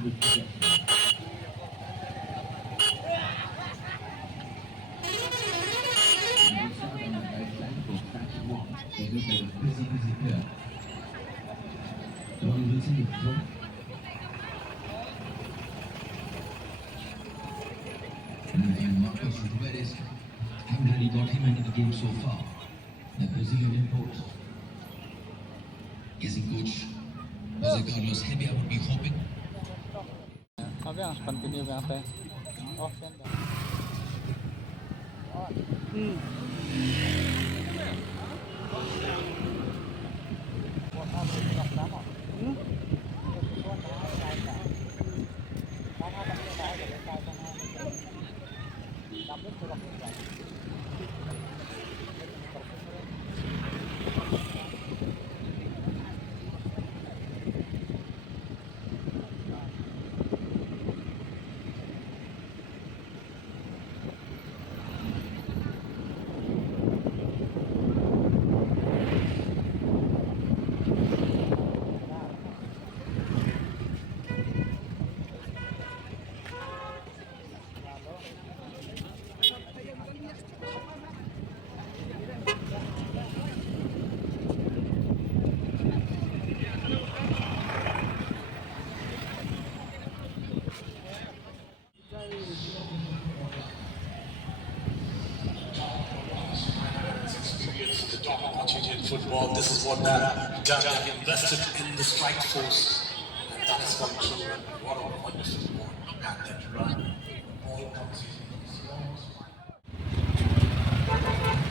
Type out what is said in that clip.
And Marcos Rodriguez haven't really got him into the game so far. The Brazilian import. Guessing coach Jose Carlos Hevia would be hoping. Continue natin. Oh, ganda. Experience the top watching in football. This is what that done. They invested in the strike force, and that is come true. What a wonderful ball! Look at that run. The ball comes in.